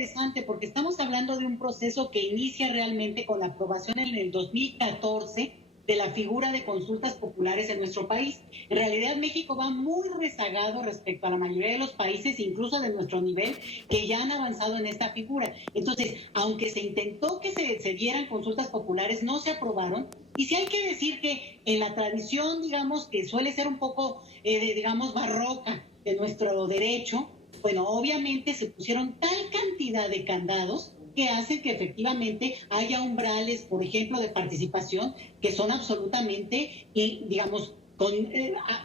interesante porque estamos hablando de un proceso que inicia realmente con la aprobación en el 2014 de la figura de consultas populares en nuestro país. En realidad México va muy rezagado respecto a la mayoría de los países, incluso de nuestro nivel, que ya han avanzado en esta figura. Entonces, aunque se intentó que se dieran consultas populares, no se aprobaron. Y sí hay que decir que en la tradición, digamos, que suele ser un poco, digamos, barroca de nuestro derecho, bueno, obviamente se pusieron tal cantidad de candados que hacen que efectivamente haya umbrales, por ejemplo, de participación que son absolutamente, digamos,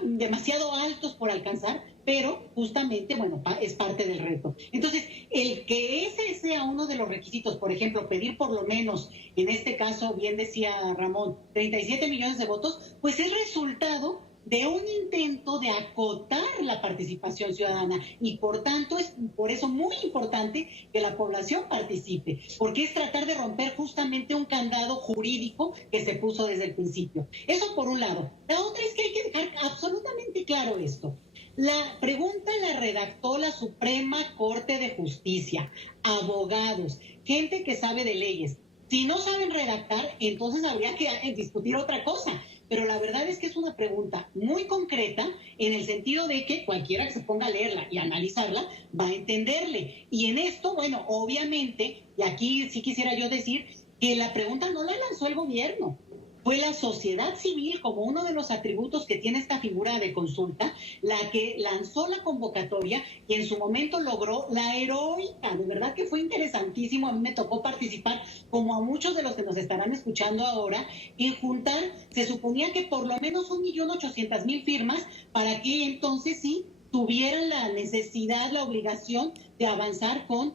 demasiado altos por alcanzar, pero justamente, bueno, es parte del reto. Entonces, el que ese sea uno de los requisitos, por ejemplo, pedir por lo menos, en este caso, bien decía Ramón, 37 millones de votos, pues es resultado de un intento de acotar la participación ciudadana y por tanto es por eso muy importante que la población participe, porque es tratar de romper justamente un candado jurídico que se puso desde el principio. Eso por un lado. La otra es que hay que dejar absolutamente claro esto. La pregunta la redactó la Suprema Corte de Justicia, abogados, gente que sabe de leyes. Si no saben redactar, entonces habría que discutir otra cosa. Pero la verdad es que es una pregunta muy concreta en el sentido de que cualquiera que se ponga a leerla y analizarla va a entenderle. Y en esto, bueno, obviamente, y aquí sí quisiera yo decir que la pregunta no la lanzó el gobierno, fue la sociedad civil como uno de los atributos que tiene esta figura de consulta, la que lanzó la convocatoria y en su momento logró la heroica, de verdad que fue interesantísimo, a mí me tocó participar, como a muchos de los que nos estarán escuchando ahora, en juntar, se suponía que por lo menos 1.800.000 firmas para que entonces sí tuvieran la necesidad, la obligación de avanzar con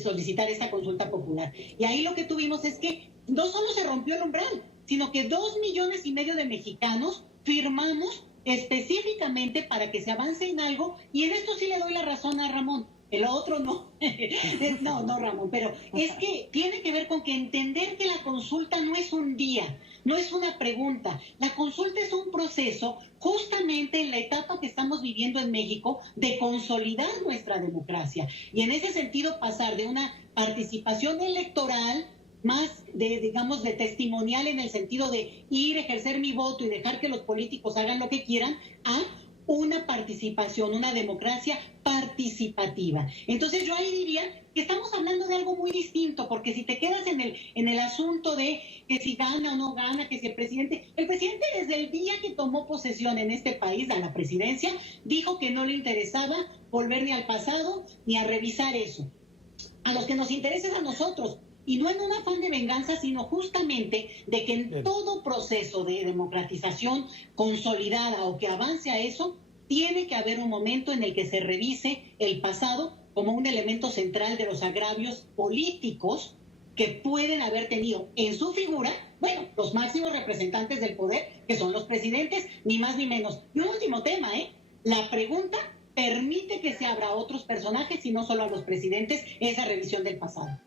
solicitar esta consulta popular. Y ahí lo que tuvimos es que no solo se rompió el umbral, sino que 2,5 millones de mexicanos firmamos específicamente para que se avance en algo, y en esto sí le doy la razón a Ramón, el otro no. No, Ramón, pero es que tiene que ver con que entender que la consulta no es un día, no es una pregunta, la consulta es un proceso justamente en la etapa que estamos viviendo en México de consolidar nuestra democracia, y en ese sentido pasar de una participación electoral más digamos, de testimonial en el sentido de ir, ejercer mi voto y dejar que los políticos hagan lo que quieran, a una participación, una democracia participativa. Entonces yo ahí diría que estamos hablando de algo muy distinto, porque si te quedas en el asunto de que si gana o no gana, que si el presidente desde el día que tomó posesión en este país a la presidencia, dijo que no le interesaba volver ni al pasado ni a revisar eso. A los que nos interesa es a nosotros, y no en un afán de venganza, sino justamente de que en todo proceso de democratización consolidada o que avance a eso, tiene que haber un momento en el que se revise el pasado como un elemento central de los agravios políticos que pueden haber tenido en su figura, bueno, los máximos representantes del poder, que son los presidentes, ni más ni menos. Y un último tema, la pregunta permite que se abra a otros personajes y no solo a los presidentes esa revisión del pasado.